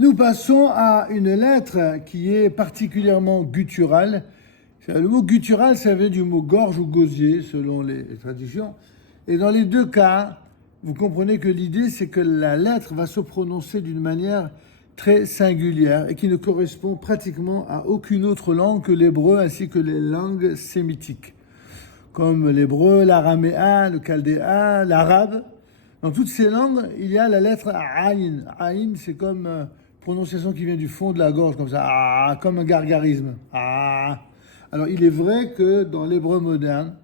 Nous passons à une lettre qui est particulièrement gutturale. Le mot guttural, ça vient du mot gorge ou gosier, selon les traditions. Et dans les deux cas, vous comprenez que l'idée, c'est que la lettre va se prononcer d'une manière très singulière et qui ne correspond pratiquement à aucune autre langue que l'hébreu ainsi que les langues sémitiques, comme l'hébreu, l'araméen, le chaldéen, l'arabe. Dans toutes ces langues, il y a la lettre Aïn. Aïn, c'est comme prononciation qui vient du fond de la gorge, comme ça, comme un gargarisme. Alors, il est vrai que dans l'hébreu moderne,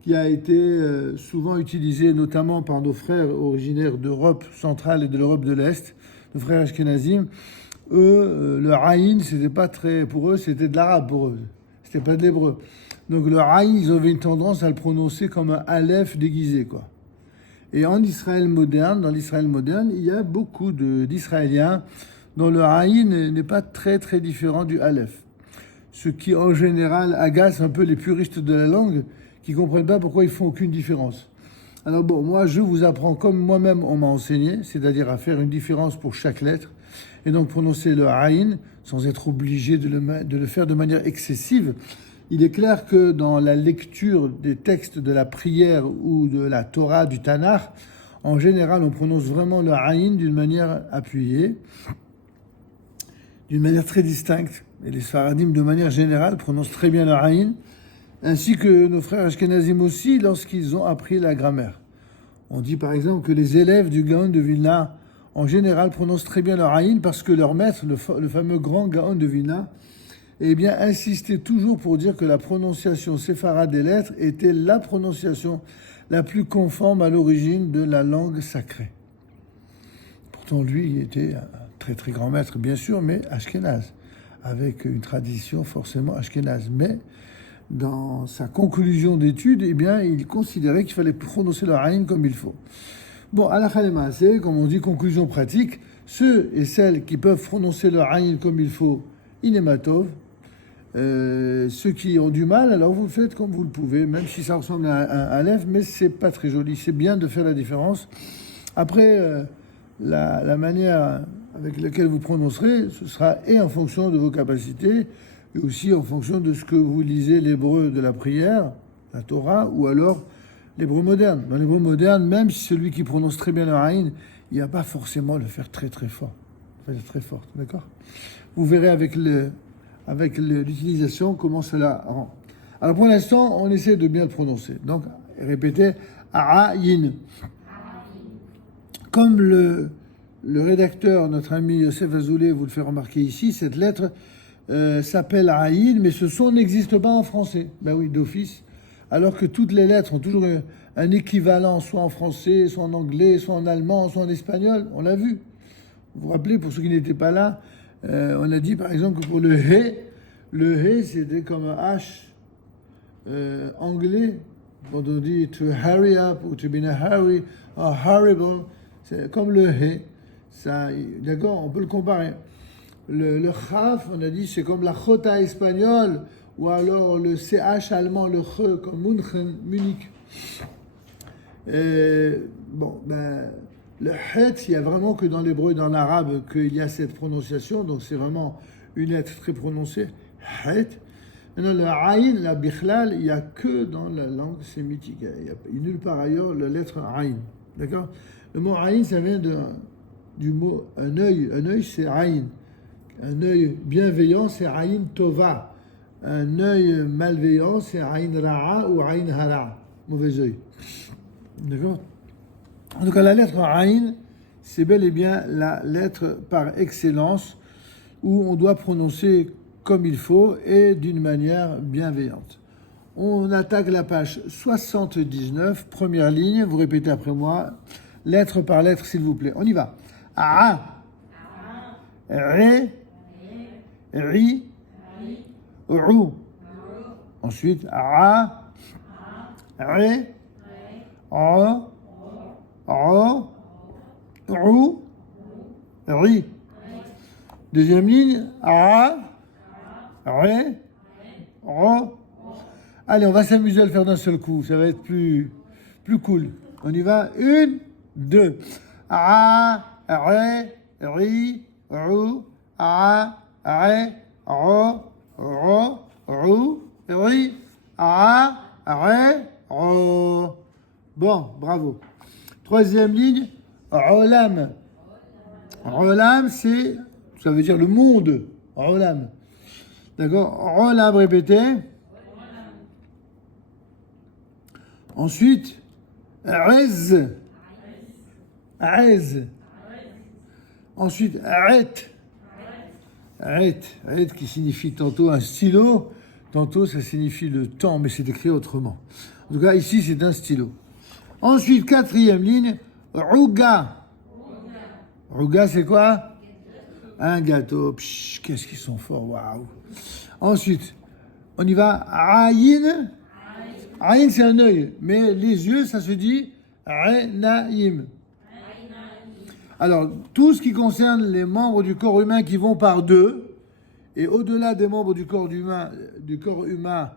qui a été souvent utilisé notamment par nos frères originaires d'Europe centrale et de l'Europe de l'Est, nos frères ashkénazim, eux, le Aïn, c'était pas très, pour eux, c'était de l'arabe pour eux. C'était pas de l'hébreu. Donc le Aïn, ils avaient une tendance à le prononcer comme un Aleph déguisé, quoi. Et en Israël moderne, dans l'Israël moderne, il y a beaucoup d'Israéliens dont le Aïn n'est pas très très différent du Aleph. Ce qui en général agace un peu les puristes de la langue qui ne comprennent pas pourquoi ils font aucune différence. Alors bon, moi je vous apprends comme moi-même on m'a enseigné, c'est-à-dire à faire une différence pour chaque lettre, et donc prononcer le Aïn sans être obligé de le faire de manière excessive. Il est clair que dans la lecture des textes de la prière ou de la Torah, du Tanakh, en général, on prononce vraiment le Aïn d'une manière appuyée, d'une manière très distincte. Et les Sfaradim, de manière générale, prononcent très bien le Aïn, ainsi que nos frères Ashkenazim aussi, lorsqu'ils ont appris la grammaire. On dit par exemple que les élèves du Gaon de Vilna, en général, prononcent très bien le Aïn parce que leur maître, le fameux grand Gaon de Vilna, eh bien, insistait toujours pour dire que la prononciation séfarade des lettres était la prononciation la plus conforme à l'origine de la langue sacrée. Pourtant, lui, il était un très très grand maître, bien sûr, mais ashkénaze, avec une tradition forcément ashkénaze. Mais dans sa conclusion d'études, eh bien, il considérait qu'il fallait prononcer le Aïn comme il faut. Bon, à la Khalemase, comme on dit, conclusion pratique, ceux et celles qui peuvent prononcer le Aïn comme il faut, inématov. Ceux qui ont du mal, alors vous le faites comme vous le pouvez, même si ça ressemble à un Aleph, mais c'est pas très joli. C'est bien de faire la différence. Après, la manière avec laquelle vous prononcerez, ce sera et en fonction de vos capacités, et aussi en fonction de ce que vous lisez l'hébreu de la prière, la Torah, ou alors l'hébreu moderne. Dans l'hébreu moderne, même si celui qui prononce très bien le Aïn, il n'y a pas forcément le faire très très fort. Faire très fort, d'accord? Vous verrez avec l'utilisation comment cela rend. Alors pour l'instant, on essaie de bien le prononcer. Donc, répétez Aïn. Comme le rédacteur, notre ami Yosef Azoulay, vous le fait remarquer ici, cette lettre s'appelle Aïn, mais ce son n'existe pas en français. Ben oui, d'office. Alors que toutes les lettres ont toujours un équivalent, soit en français, soit en anglais, soit en allemand, soit en espagnol. On l'a vu. Vous vous rappelez, pour ceux qui n'étaient pas là, on a dit par exemple que pour le he c'était comme un H anglais. Quand on dit to hurry up ou to be in a hurry or horrible, c'est comme le he. Ça, d'accord, on peut le comparer. Le chaf, on a dit, c'est comme la chota espagnole ou alors le ch allemand, le che, comme München, Munich. Bon, ben. Le het, il y a vraiment que dans l'hébreu et dans l'arabe qu'il y a cette prononciation, donc c'est vraiment une lettre très prononcée, het. Maintenant, le aïn, la bichlal, il n'y a que dans la langue sémitique. Il n'y a nulle part ailleurs la lettre aïn. D'accord? Le mot aïn, ça vient du mot un œil. Un œil, c'est aïn. Un œil bienveillant, c'est aïn tova. Un œil malveillant, c'est aïn ra'a ou aïn hara. Mauvais œil. D'accord? En tout cas, la lettre Aïn, c'est bel et bien la lettre par excellence où on doit prononcer comme il faut et d'une manière bienveillante. On attaque la page 79, première ligne, vous répétez après moi, lettre par lettre s'il vous plaît. On y va. A, Ré, Ri, Rou. Ensuite, A, Ré, O, O, Rou, Ri. Deuxième ligne, A, Ré, Ro. Allez, on va s'amuser à le faire d'un seul coup. Ça va être plus cool. On y va. 1, 2. A, Ré, Ri, rou, a, ré, ro, ro, rou, ri, a, ré, ro. Bon, bravo. Troisième ligne, rolam. Rolam, ça veut dire le monde. Rolam. D'accord? Rolam, répétez. Ensuite, rez. Rez. Ensuite, aret. Aret. Aret qui signifie tantôt un stylo, tantôt ça signifie le temps, mais c'est écrit autrement. En tout cas, ici, c'est un stylo. Ensuite, quatrième ligne, rouga. Rouga, c'est quoi? Un gâteau. Qu'est-ce qu'ils sont forts, waouh. Ensuite, on y va. Aïn. Aïn, c'est un œil, mais les yeux, ça se dit Aïnaïm. Alors, tout ce qui concerne les membres du corps humain qui vont par deux, et au-delà des membres du corps humain,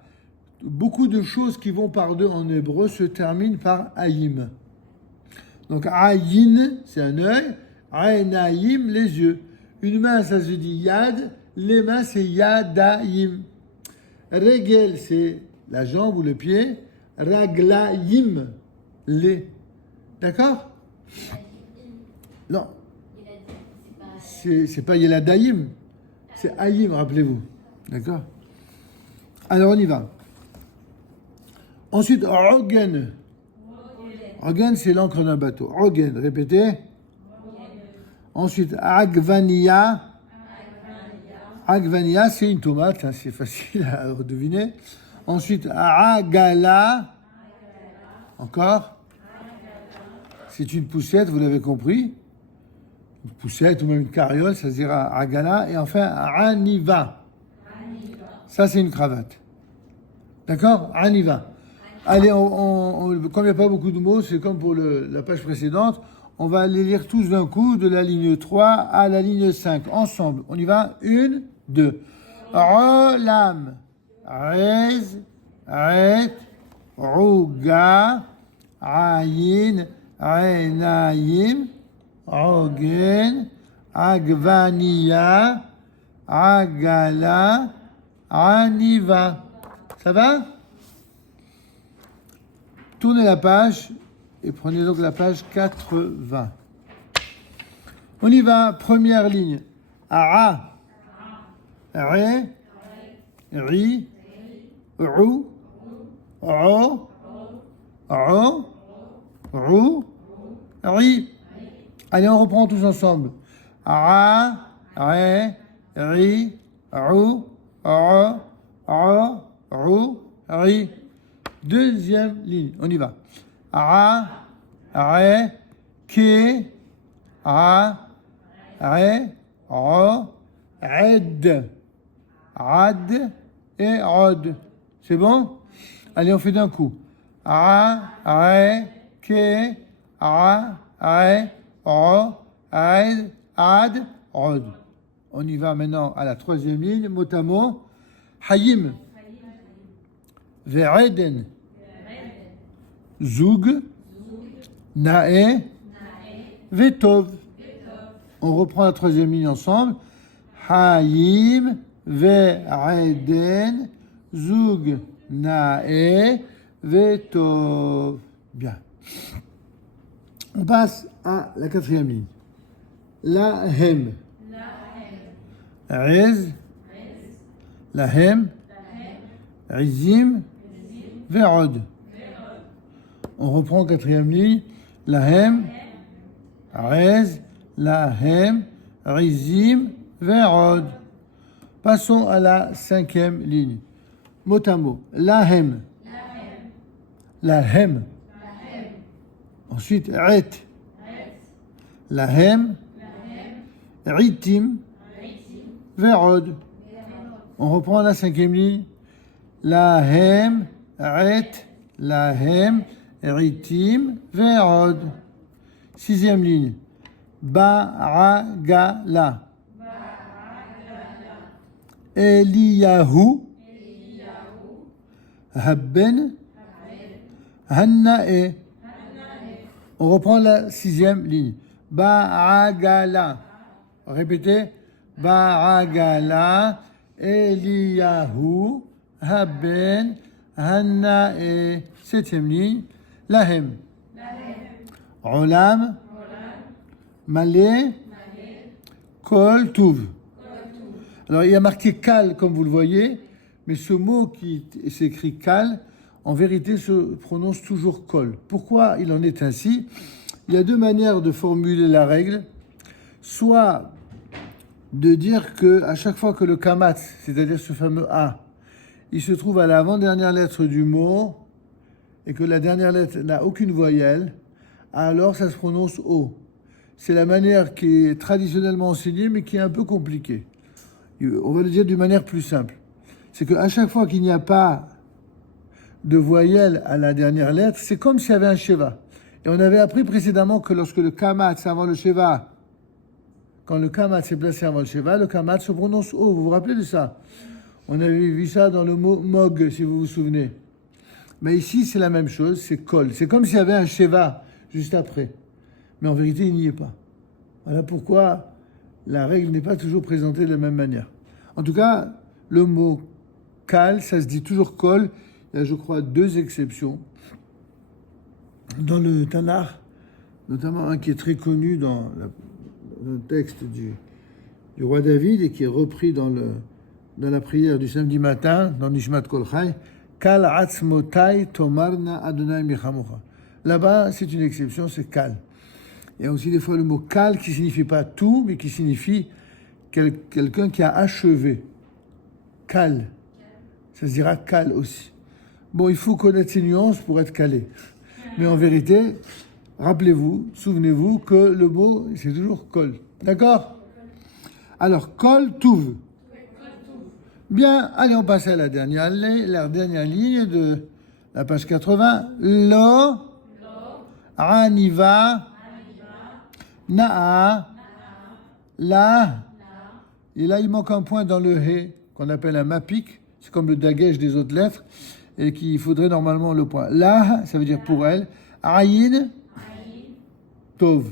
beaucoup de choses qui vont par deux en hébreu se terminent par Aïm. Donc, Aïn, c'est un œil, Aïnaïm, les yeux. Une main, ça se dit Yad, les mains, c'est Yadaïm. Regel, c'est la jambe ou le pied, Raglaïm, les. D'accord? Non. C'est pas Yeladaïm, c'est Aïm, rappelez-vous. D'accord? Alors, on y va. Ensuite, Rogen. Rogen, c'est l'encre d'un bateau. Rogen, répétez. Ensuite, Agvania. Agvania, c'est une tomate, hein, c'est facile à deviner. Ensuite, Agala. Encore. C'est une poussette, vous l'avez compris. Une poussette ou même une carriole, ça se dira Agala. Et enfin, Aniva. Ça, c'est une cravate. D'accord? Aniva. Allez, comme il n'y a pas beaucoup de mots, c'est comme pour la page précédente. On va les lire tous d'un coup, de la ligne 3 à la ligne 5, ensemble. On y va. 1, 2. Rolam. Rez. Ret. Rouga. Ayin. Ainaïm. Rogen. Agvania. Agala. Aniva. Ça va? Tournez la page et prenez donc la page 80. On y va, première ligne. Ara, Ré, Ri, Rou, Ro, Ro, Rou, Ri. Allez, on reprend tous ensemble. Ara, Ré, Ri, Rou, Ro, Ro, Rou, Ri. Deuxième ligne, on y va. A, Ré, Ké, A, Ré, Ro, Red. Rad et Rod. C'est bon? Allez, on fait d'un coup. A, Ré, Ké, A, Ré, Ro, Red, Ad, Rod. On y va maintenant à la troisième ligne, mot à mot. Hayim. Vereden. Zoug, Nae, Vetov. On reprend la troisième ligne ensemble. Haïm, Vereden, Zoug, Nae, Vetov. Bien. On passe à la quatrième ligne. Lahem. Rez, Lahem, Rizim, Verod. On reprend quatrième ligne. Lahem, Rez, Lahem, Rizim, Verod. Passons à la cinquième ligne. Mot à mot. Lahem. Lahem. Ensuite, Ret. Lahem, Ritim, Verod. On reprend la cinquième ligne. Lahem, Ret, Lahem, Ritim, Verod. Sixième ligne. Baragala. Eliyahu. Habben. Hannae. On reprend la sixième ligne. Baragala. Répétez. Baragala, Eliyahu, Haben, Hanna et septième ligne. Lahem. Olam. Malé. Kol Tuv. Alors il y a marqué Kal comme vous le voyez, mais ce mot qui s'écrit Kal, en vérité se prononce toujours Kol. Pourquoi il en est ainsi? Il y a deux manières de formuler la règle. Soit de dire que à chaque fois que le kamat, c'est-à-dire ce fameux A, il se trouve à l'avant-dernière lettre du mot et que la dernière lettre n'a aucune voyelle, alors ça se prononce O. C'est la manière qui est traditionnellement enseignée, mais qui est un peu compliquée. On va le dire d'une manière plus simple. C'est qu'à chaque fois qu'il n'y a pas de voyelle à la dernière lettre, c'est comme s'il y avait un sheva. Et on avait appris précédemment que lorsque le kamat, c'est avant le sheva, quand le kamat s'est placé avant le sheva, le kamat se prononce O. Vous vous rappelez de ça? On avait vu ça dans le mot mog, si vous vous souvenez. Mais ici, c'est la même chose, c'est kol. C'est comme s'il y avait un sheva juste après. Mais en vérité, il n'y est pas. Voilà pourquoi la règle n'est pas toujours présentée de la même manière. En tout cas, le mot kal, ça se dit toujours kol. Il y a, je crois, deux exceptions. Dans le Tanakh, notamment un qui est très connu dans le texte du roi David et qui est repris dans la prière du samedi matin, dans Nishmat Kol Chai, Kal atzmotai tomarna Adonai michamocha. Là-bas, c'est une exception, c'est kal. Il y a aussi des fois le mot kal qui signifie pas tout, mais qui signifie quelqu'un qui a achevé. Kal. Ça se dira kal aussi. Bon, il faut connaître ces nuances pour être calé. Mais en vérité, rappelez-vous, souvenez-vous que le mot, c'est toujours kol. D'accord? Alors, kol tuv. Bien, allez, on passe à la dernière ligne de la page 80. Lo, aniva, Na'a, La, et là il manque un point dans le He, qu'on appelle un mapik, c'est comme le dagesh des autres lettres, et qu'il faudrait normalement le point. La, ça veut dire pour elle. Aïn, Tov.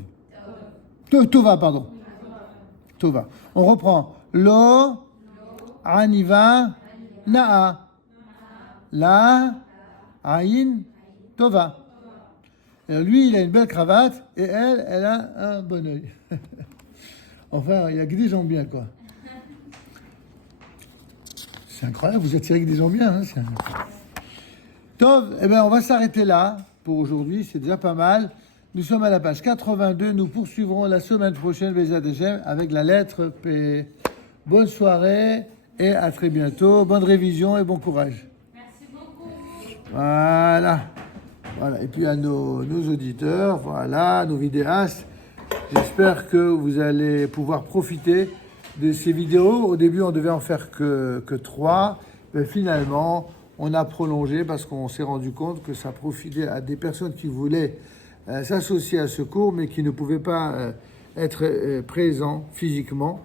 Tova, pardon. Tova. On reprend. Lo, Aniva, Na'a, La, Aïn, Tova. Alors lui, il a une belle cravate et elle a un bon œil. Enfin, il n'y a que des gens bien, quoi. C'est incroyable, vous attirez que des gens bien. Hein, Tov, eh bien, on va s'arrêter là pour aujourd'hui, c'est déjà pas mal. Nous sommes à la page 82, nous poursuivrons la semaine prochaine, Bezat Hashem, avec la lettre P. Bonne soirée et à très bientôt. Bonne révision et bon courage. Merci beaucoup. Voilà. Et puis à nos auditeurs, voilà, nos vidéastes, j'espère que vous allez pouvoir profiter de ces vidéos. Au début, on devait en faire que 3, mais finalement, on a prolongé parce qu'on s'est rendu compte que ça profitait à des personnes qui voulaient s'associer à ce cours, mais qui ne pouvaient pas être présents physiquement.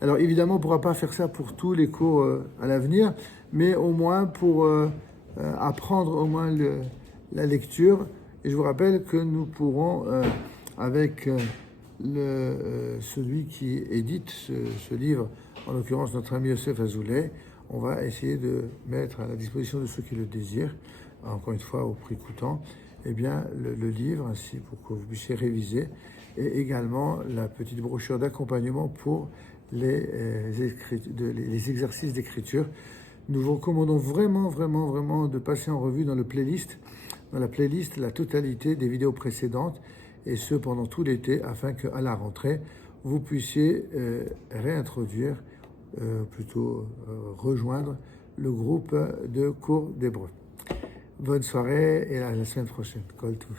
Alors évidemment, on ne pourra pas faire ça pour tous les cours à l'avenir, mais au moins pour apprendre au moins la lecture. Et je vous rappelle que nous pourrons, avec celui qui édite ce livre, en l'occurrence notre ami Yosef Azoulay, on va essayer de mettre à la disposition de ceux qui le désirent, encore une fois au prix coûtant, eh bien, le livre, ainsi pour que vous puissiez réviser, et également la petite brochure d'accompagnement pour les exercices d'écriture. Nous vous recommandons vraiment de passer en revue dans la playlist la totalité des vidéos précédentes, et ce pendant tout l'été, afin qu'à la rentrée, vous puissiez réintroduire, rejoindre le groupe de cours d'hébreu. Bonne soirée et à la semaine prochaine. Kol Tuv.